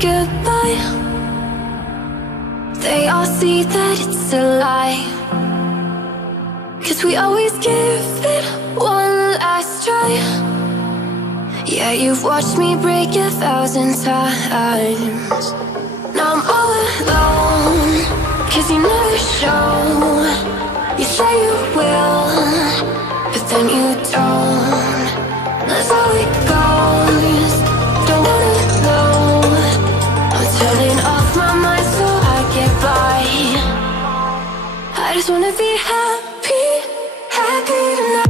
goodbye, they all see that it's a lie. 'Cause we always give it one last try. Yeah, you've watched me break 1,000 times. Now I'm all alone, 'cause you never show. You say you will, but then you don't. That's how it goes. Don't wanna know. I'm turning off my mind so I get by. I just wanna be happy, happy tonight.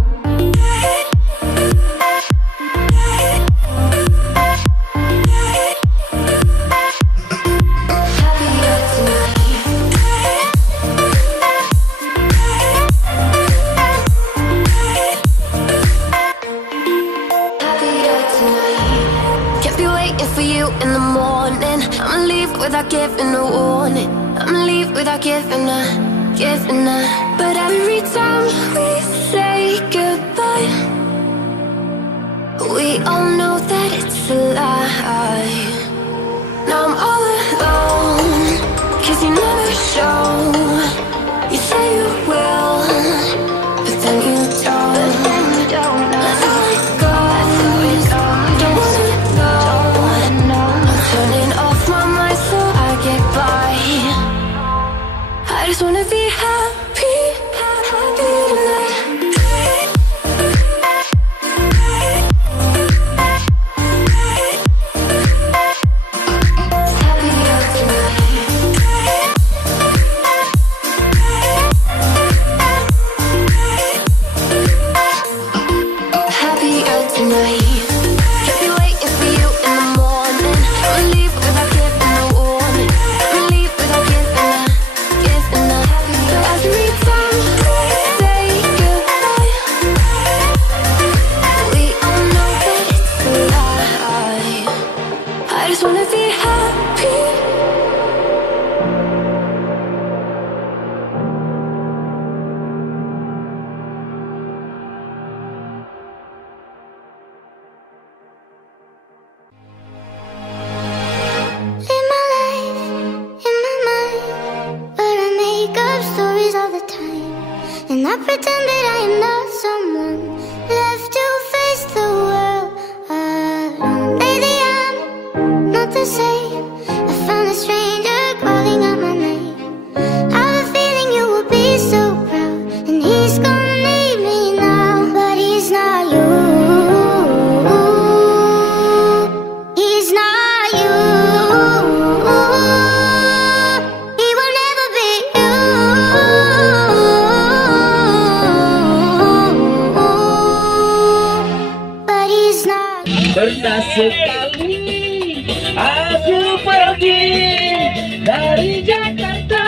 In the morning, I'ma leave without giving a warning. I'ma leave without giving a. But every time we say goodbye, we all know that it's a lie. Now I'm all alone, 'cause you never show. You say you will, but then you don't. That's how it goes. Don't wanna know. Turning off my mind so I get by. I just wanna be happy, happy tonight. Happier tonight. I just wanna be happy. In my life, in my mind, but I make up stories all the time, and I pretend that I am not someone left to face the world alone. Lately I'm not the same. I found a stranger calling out my name. I have a feeling you will be so proud, and he's gonna leave me now, but he's not you. He's not you. He will never be you. But he's not. Pernah sekali aku pergi dari Jakarta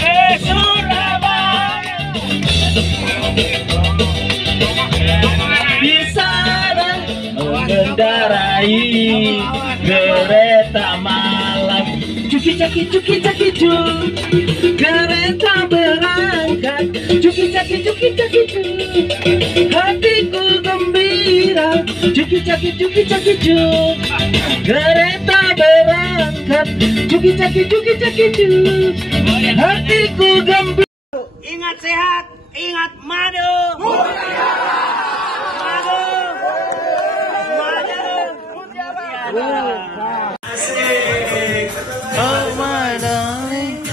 ke Surabaya. Di sana mengendarai kereta malam. Cuki caki cuk, kereta berangkat. Cuki caki cuk, hatiku gembira. Cuki caki cuk, kereta berangkat. Cuki caki cuk, hatiku gembira. Ingat sehat, ingat madu. Asik. Oh my darling.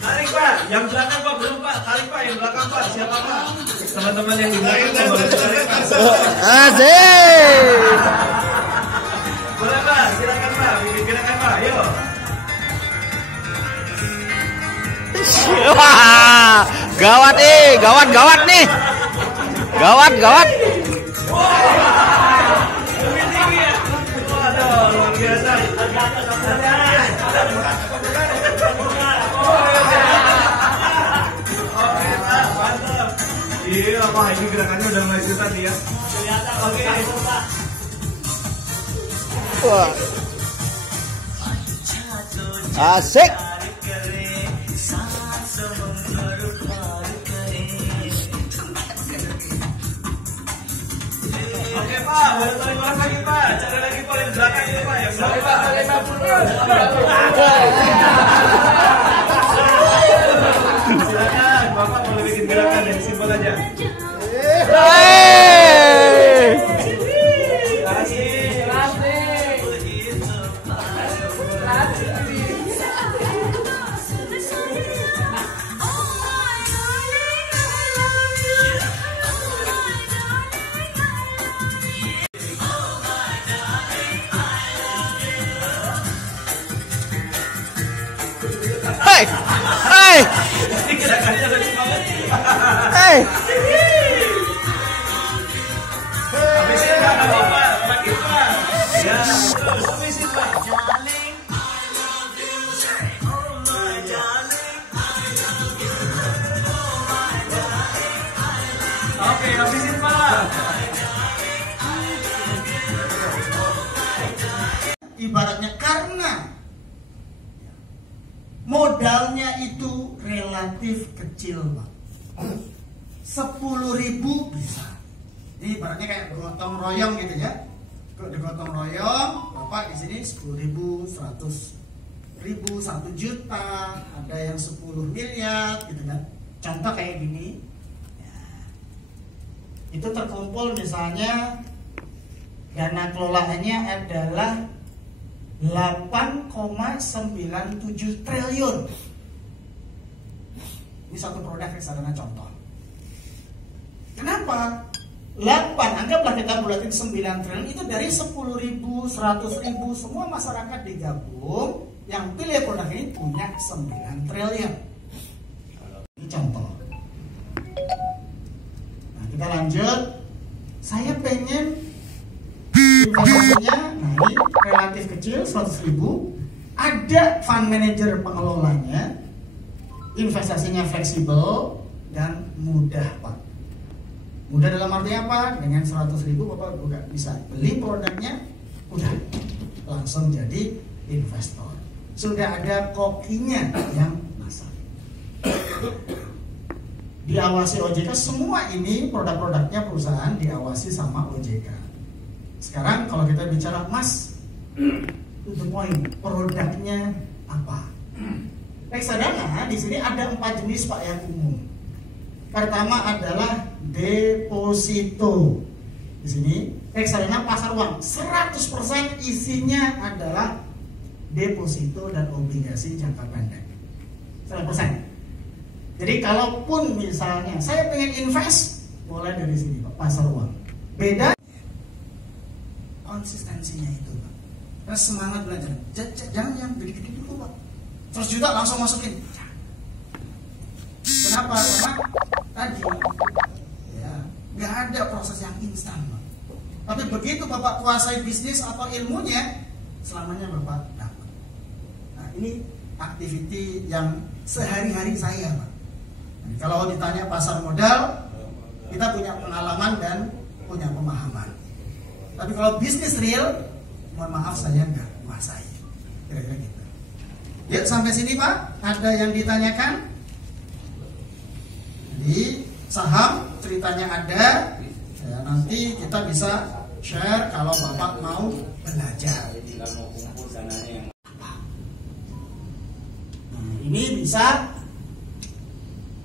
Tarik Pak, yang belakang Pak belum Pak, tarik Pak yang belakang Pak, siapa Pak? Teman-teman yang di belakang Pak, boleh tarik Pak. Asik. Boleh Pak, silakan Pak, bikin gerakan Pak, yuk. Wah, gawat nih. Gawat. Waduh, luar biasa. Iya Pak, ini gerakannya udah mulai susah nih ya. Kelihatan. Oke, Pak. Wah. Asik. Oke Pak, boleh tarik orang lagi Pak. Cari lagi paling belakang itu Pak. Yang belakang Pak. Silakan, Bapak boleh bikin gerakan yang simpel aja. Hai, hai, Gerakannya lucu banget. hai. Habisin Pak, nggak apa-apa. Makin Pak. Ya, terus habisin Pak. Oke, habisin Pak. Ibaratnya karena modalnya itu relatif kecil, Pak. 10.000 bisa. Ini ibaratnya kayak gotong royong gitu ya. Kalau digotong royong, Bapak di sini 10.000, 100.000, 1 juta, ada yang 10 miliar gitu kan. Contoh kayak gini. Ya. Itu terkumpul misalnya dana kelolaannya adalah 8,97 triliun. Ini satu produk reksadana contoh. Kenapa? 8, anggaplah kita bulatin 9 triliun, itu dari 10.000, 100.000, semua masyarakat digabung, yang pilih produk ini punya 9 triliun. Ini contoh. Nah, kita lanjut. Saya pengen investasinya, nah ini relatif kecil, 100.000. Ada fund manager pengelolanya, investasinya fleksibel dan mudah, Pak. Mudah dalam arti apa? Dengan 100.000 Bapak juga bisa beli produknya, udah langsung jadi investor. Sudah ada kokinya yang masak. Diawasi OJK, semua ini produk-produknya perusahaan diawasi sama OJK. Sekarang kalau kita bicara Mas, to the point, produknya apa? Reksadana di sini ada 4 jenis Pak yang umum. Pertama adalah deposito. Di sini reksadana pasar uang 100% isinya adalah deposito dan obligasi jangka pendek. 100%. Jadi kalaupun misalnya saya pengen invest, boleh dari sini Pak, pasar uang. Beda konsistensinya itu Pak. Terus semangat belajar. Jangan yang gede-gede dulu Pak. 100 juta langsung masukin. Kenapa? Karena tadi ya nggak ada proses yang instan Pak. Tapi begitu Bapak kuasai bisnis atau ilmunya, selamanya Bapak dapat. Nah ini aktiviti yang sehari-hari saya Pak. Nah, kalau ditanya pasar modal, kita punya pengalaman dan punya pemahaman. Tapi kalau bisnis real, mohon maaf saya nggak kuasai. Kira-kira gitu. Yuk sampai sini Pak, ada yang ditanyakan? Jadi saham ceritanya ada, ya, nanti kita bisa share kalau Bapak mau belajar. Nah, ini bisa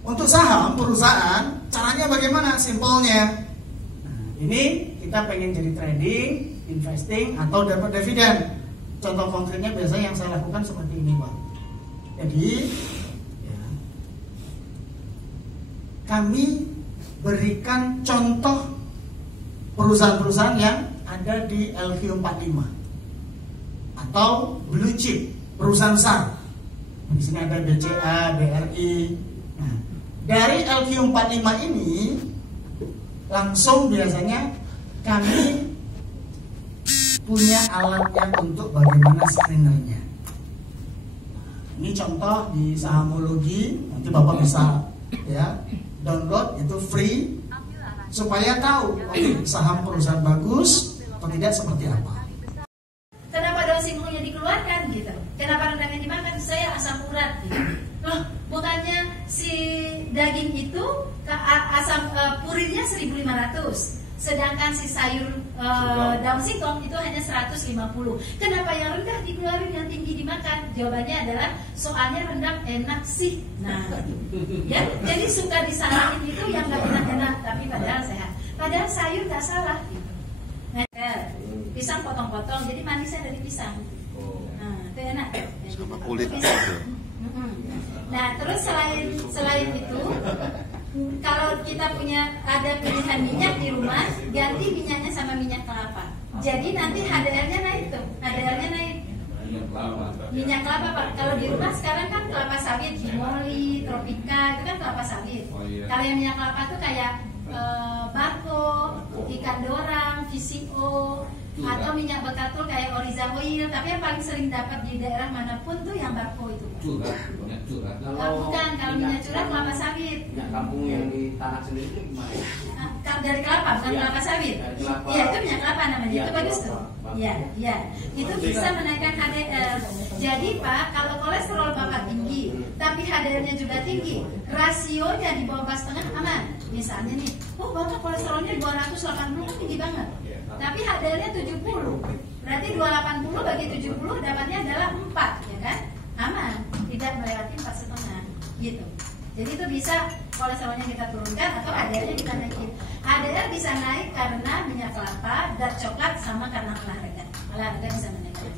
untuk saham perusahaan, caranya bagaimana? Simpelnya. Nah, ini kita pengen jadi trading, investing, atau dapat dividen. Contoh konkretnya biasanya yang saya lakukan seperti ini Pak. Jadi ya, kami berikan contoh perusahaan-perusahaan yang ada di LQ45 atau blue chip, perusahaan SAR. Di sini ada BCA, BRI. Nah, dari LQ45 ini langsung biasanya kami punya alatnya untuk bagaimana screenernya. Ini contoh di Sahamologi, nanti Bapak bisa ya download, itu free supaya tahu saham perusahaan bagus atau tidak seperti apa. Kenapa daun singkongnya dikeluarkan gitu? Kenapa rendangnya dimakan? daging itu asam purinnya 1.500. Sedangkan si sayur daun singkong itu hanya 150. Kenapa yang rendah dikeluarin, yang tinggi dimakan? Jawabannya adalah soalnya rendang enak sih. Nah, ya, jadi suka disalahin itu yang nggak enak-enak, tapi padahal sehat. Padahal sayur nggak salah. Nah, pisang potong-potong, jadi manisnya dari pisang. Nah, itu enak. Sama kulit. Nah, terus selain itu, kalau kita punya ada pilihan minyak di rumah, ganti minyaknya sama minyak kelapa. Jadi nanti HDL-nya naik tuh, HDL-nya naik. Minyak kelapa Pak. Kalau di rumah sekarang kan kelapa sawit, Himoli, Tropika itu kan kelapa sawit. Kalau yang minyak kelapa tuh kayak Barco, ikan dorang, VCO, atau minyak bekatul kayak Oriza Oil. Tapi yang paling sering dapat di daerah manapun tuh yang Barco itu. Minyak curah. Bukan, kalau minyak curah kelapa sawit. Minyak kampung yang di tanah sendiri itu gimana? Dari kelapa, bukan kelapa sawit. Iya, itu minyak kelapa namanya. Itu bagus tuh. Iya. Itu bisa menaikkan HDL. Jadi Pak, kalau kolesterol Bapak tinggi, tapi HDL-nya juga tinggi, rasionya di bawah 4,5 aman. Misalnya nih, Bapak kolesterolnya 280 kan tinggi banget. Tapi HDL-nya 70. Berarti 280 bagi 70 dapatnya adalah 4, ya kan? Aman, tidak melewati 4,5 gitu. Jadi itu bisa kolesterolnya kita turunkan atau HDL-nya kita naikin. HDL bisa naik karena minyak kelapa, dark coklat, sama karena olahraga. Olahraga bisa menaikkan.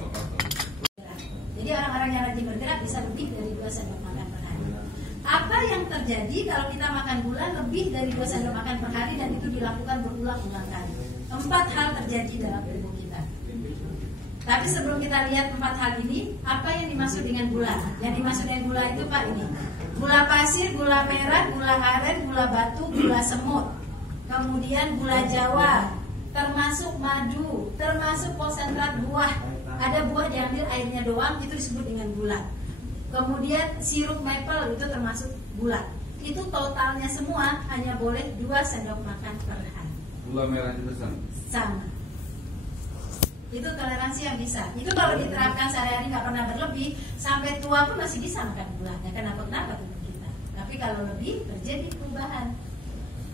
Jadi orang-orang yang rajin bergerak bisa lebih dari 2 sendok makan per hari. Apa yang terjadi kalau kita makan gula lebih dari 2 sendok makan per hari dan itu dilakukan berulang-ulang kali? 4 hal terjadi dalam tubuh kita. Tapi sebelum kita lihat 4 hal ini, apa yang dimaksud dengan gula? Yang dimaksud dengan gula itu Pak ini. Gula pasir, gula merah, gula aren, gula batu, gula semut. Kemudian gula Jawa, termasuk madu, termasuk konsentrat buah. Ada buah diambil airnya doang, itu disebut dengan gula. Kemudian sirup maple itu termasuk gula. Itu totalnya semua hanya boleh 2 sendok makan per hari. Gula merah juga sama. Itu toleransi yang bisa. Itu kalau diterapkan sehari-hari nggak pernah berlebih, sampai tua pun masih bisa makan gula. Ya kenapa tubuh kita. Tapi kalau lebih terjadi perubahan.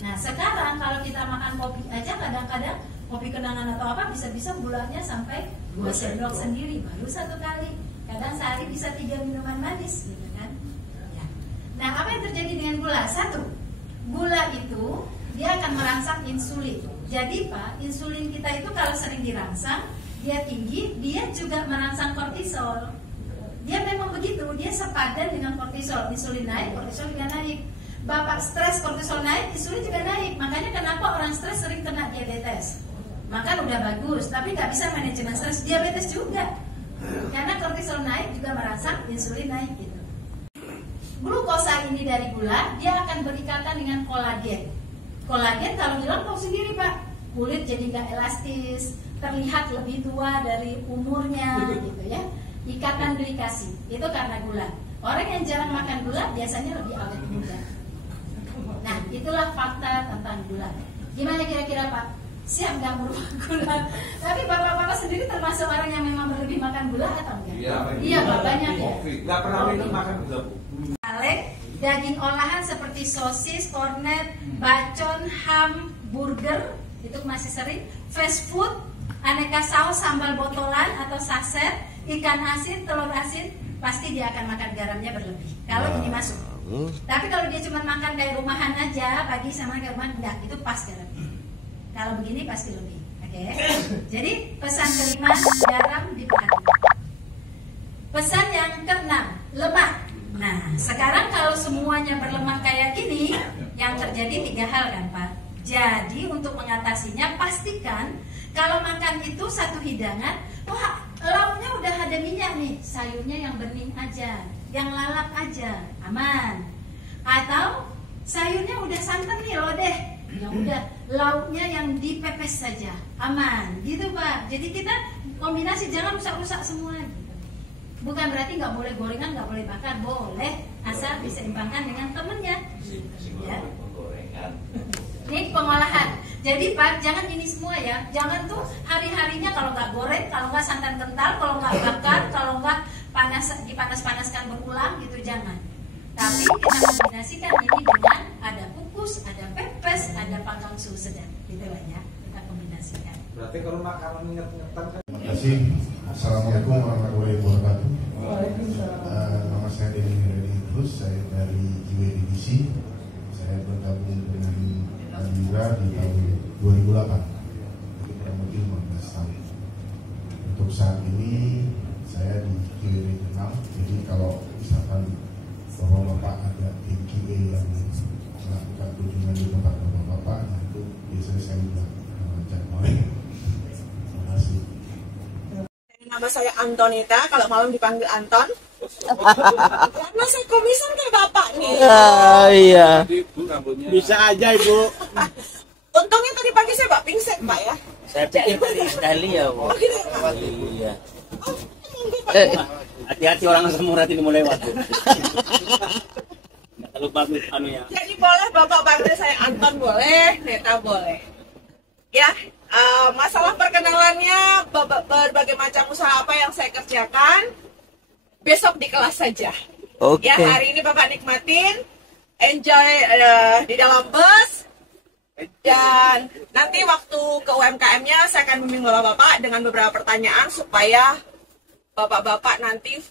Nah sekarang kalau kita makan kopi aja, kadang-kadang kopi kenangan atau apa bisa-bisa gulanya sampai 2 sendok sendiri, baru 1 kali. Kadang sehari bisa 3 minuman manis, gitu kan? Ya. Nah apa yang terjadi dengan gula? 1, gula itu dia akan merangsang insulin. Jadi Pak, insulin kita itu kalau sering dirangsang, dia tinggi, dia juga merangsang kortisol. Dia memang begitu, dia sepadan dengan kortisol. Insulin naik, kortisol juga naik. Bapak stres, kortisol naik, insulin juga naik. Makanya kenapa orang stres sering kena diabetes? Makan udah bagus, tapi nggak bisa manajemen stres, diabetes juga. Karena kortisol naik juga merangsang insulin naik gitu. Glukosa ini dari gula, dia akan berikatan dengan kolagen. Kolagen kalau hilang tahu sendiri Pak, kulit jadi nggak elastis, terlihat lebih tua dari umurnya gitu ya. Ikatan glikasi itu karena gula. Orang yang jarang makan gula biasanya lebih awet muda. Nah itulah fakta tentang gula. Gimana kira-kira Pak? Siap nggak merubah gula? Tapi bapak-bapak sendiri termasuk orang yang memang berlebih makan gula atau enggak? Iya Pak, banyak ya. Nggak pernah minum makan gula. Daging olahan seperti sosis, kornet, bacon, ham, burger itu masih sering. Fast food, aneka saus, sambal botolan atau saset, ikan asin, telur asin, pasti dia akan makan garamnya berlebih. Kalau ini masuk. Tapi kalau dia cuma makan kayak rumahan aja, pagi sama kayak rumahan, enggak, itu pas garamnya. Kalau begini pasti lebih. Oke. Jadi pesan kelima, garam diperhatikan. Pesan yang keenam, lemak. Nah, sekarang kalau semuanya berlemak kayak gini, yang terjadi 3 hal kan Pak. Jadi untuk mengatasinya pastikan kalau makan itu 1 hidangan, wah lauknya udah ada minyak nih, sayurnya yang bening aja, yang lalap aja, aman. Atau sayurnya udah santan nih lodeh, ya udah lauknya yang dipepes saja, aman, gitu Pak. Jadi kita kombinasi, jangan rusak-rusak semua. Bukan berarti nggak boleh gorengan, nggak boleh bakar, boleh, asal diseimbangkan dengan temennya. Ya. Ini pengolahan. Jadi Pak, jangan ini semua ya. Jangan tuh hari-harinya kalau nggak goreng, kalau nggak santan kental, kalau nggak bakar, kalau nggak dipanas-panaskan berulang gitu, jangan. Tapi kita kombinasikan ini dengan sedang, gitu lah ya, kita kombinasikan. Berarti kalau makanan inget-ingetan kan. Terima kasih. Assalamualaikum warahmatullahi wabarakatuh. Nama saya Denny Terus, saya dari JWDBC. Saya bergabung dengan Adira di tahun 2008. Jadi kurang lebih 15 tahun. Untuk saat ini saya di QA regional. Jadi kalau misalkan bapak-bapak ada tim QA yang melakukan kunjungan di tempat bapak-bapak, itu biasanya saya juga jadwalnya. Terima kasih. Nama saya Antonita, kalau malam dipanggil Anton. Karena saya komisan kayak bapak nih. Iya. Bisa aja Ibu. Untungnya tadi pagi saya bawa pingset Pak ya. Saya pikir tadi sekali ya, Bu. Oh gitu ya Pak? Iya. Oh, minggu Pak. Hati-hati orang semurah ini mau lewat, Bu. Nggak terlalu bagus anunya. Jadi boleh bapak panggil saya Anton boleh, Neta boleh. Ya, masalah perkenalannya, berbagai macam usaha apa yang saya kerjakan, besok di kelas saja. Oke. Ya, hari ini bapak nikmatin, enjoy di dalam bus. Dan nanti waktu ke UMKM-nya saya akan membimbing bapak-bapak dengan beberapa pertanyaan supaya bapak-bapak nanti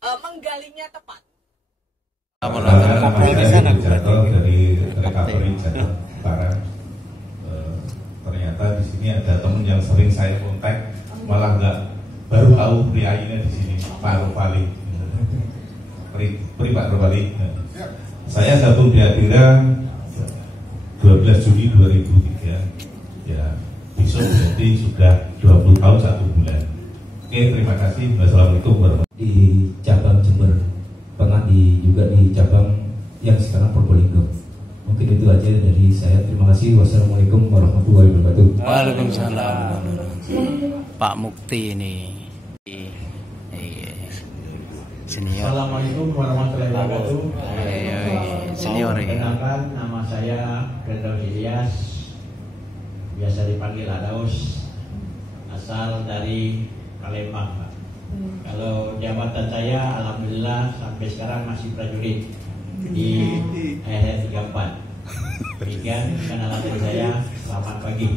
menggalinya tepat. Nama saya Jatuh dari Recovery Jatuh Utara. Ternyata di sini ada teman yang sering saya kontak, malah baru tahu priainya di sini, Pak Rupali. Pak Rupali. Saya gabung di Adira 12 Juni 2003. Ya, besok jadi sudah 20 tahun 1 bulan. Oke, terima kasih. Wassalamualaikum warahmatullahi wabarakatuh. Di cabang Jember, pernah juga di cabang yang sekarang Probolinggo. Mungkin itu aja dari saya. Terima kasih. Wassalamualaikum warahmatullahi wabarakatuh. Waalaikumsalam. Pak Mukti ini. Senior. Assalamualaikum warahmatullahi wabarakatuh. Senior ya. Perkenalkan, nama saya Firdaus Ilyas, biasa dipanggil Adaus, asal dari Palembang, Pak. Kalau jabatan saya, alhamdulillah sampai sekarang masih prajurit di RR 34. Demikian kenalan dari saya. Selamat pagi.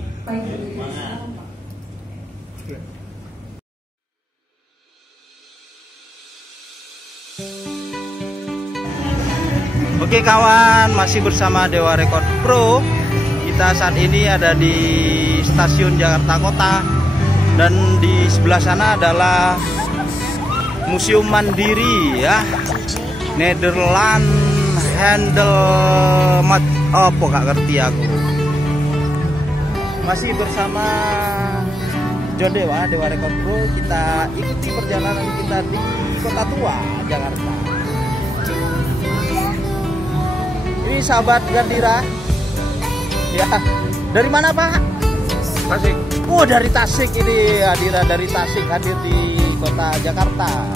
Oke kawan, masih bersama Dewa Record Pro. Kita saat ini ada di stasiun Jakarta Kota. Dan di sebelah sana adalah Museum Mandiri ya, Nederland Handel apa gak ngerti aku. Masih bersama John Dewa Record Pro. Kita ikuti perjalanan kita di Kota Tua Jakarta. Ini sahabat Gandira. Ya, dari mana Pak? Tasik. Oh, dari Tasik ini. Adira dari Tasik hadir di Kota Jakarta.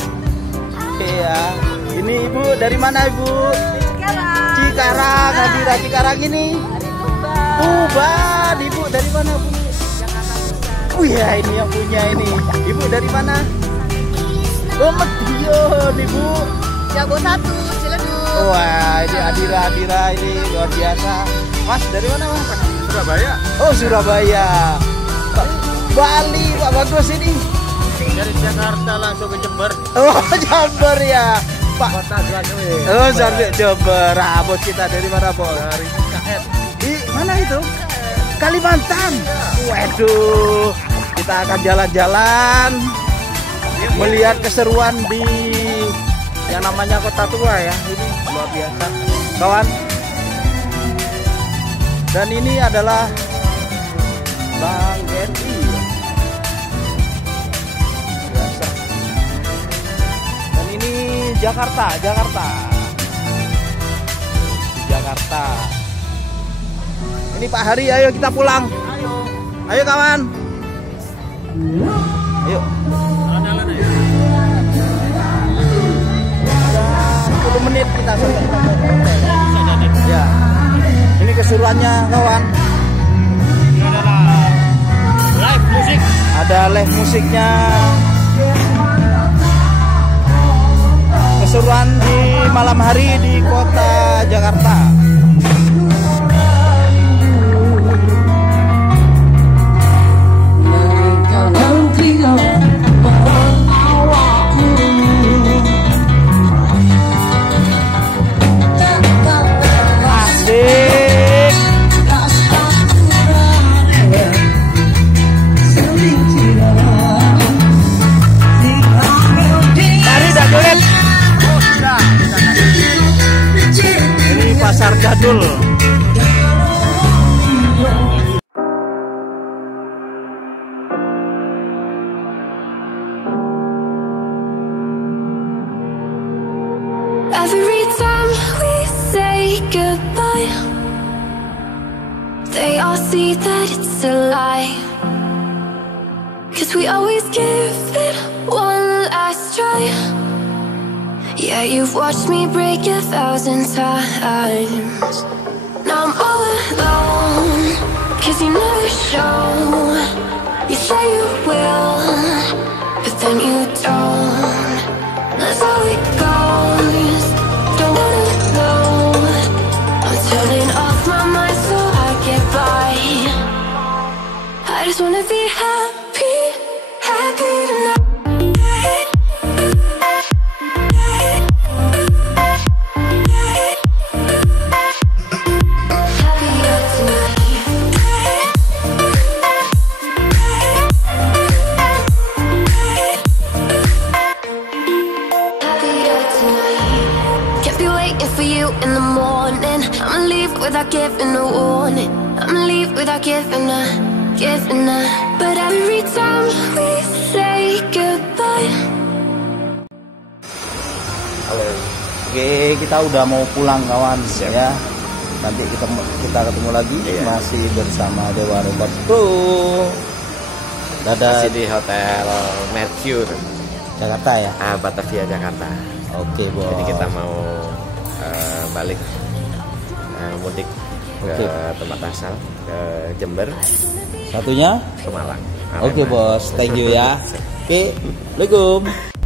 Oke ya. Ini Ibu dari mana Ibu? Cikarang. Cikarang, Adira Cikarang ini. Tuban. Ibu dari mana Bu? Oh ya, ini yang punya ini. Ibu dari mana? Oh, Medion Ibu. Jago 1, Ciledug. Wah, ini Adira ini luar biasa. Mas dari mana Mas? Surabaya. Oh, Surabaya. Bali, Pak Bagus ini. Dari Jakarta langsung ke Jember. Oh, Jember ya, Pak. Kota Jember. Oh, Jember. Bos kita dari mana, Bos? Dari KN. Di mana itu? Kalimantan. Waduh, kita akan jalan-jalan melihat keseruan di yang namanya Kota Tua ya. Ini luar biasa, kawan. Dan ini adalah Bank BNI. Biasa. Dan ini Jakarta. Ini Pak Hari, ayo kita pulang. Ayo kawan. Ayo. Ada 10 menit kita sampai hotel. Ya. Ini keseruannya kawan. Ini adalah live musik. Ada live musiknya. Keseruan di malam hari di Kota Jakarta. goodbye, they all see that it's a lie. 'Cause we always give it one last try. Yeah, you've watched me break 1,000 times. Now I'm all alone, 'cause you never show. You say you will, but then you don't. That's how it goes. Don't wanna know. I'm turning off my mind so I get by. I just wanna be happy, happy tonight. Without giving a warning, I'ma leave without giving a. But every time we say goodbye. Halo. Oke, kita udah mau pulang kawan. Siap. Ya. Nanti kita ketemu lagi masih bersama Dewa Record Bro. Dadah. Masih di Hotel Mercure Jakarta ya. Batavia Jakarta. Oke, Bos. Jadi kita mau balik mudik ke tempat asal, ke Jember. Satunya ke Malang. Oke, Bos. Thank you ya. Oke. Assalamualaikum.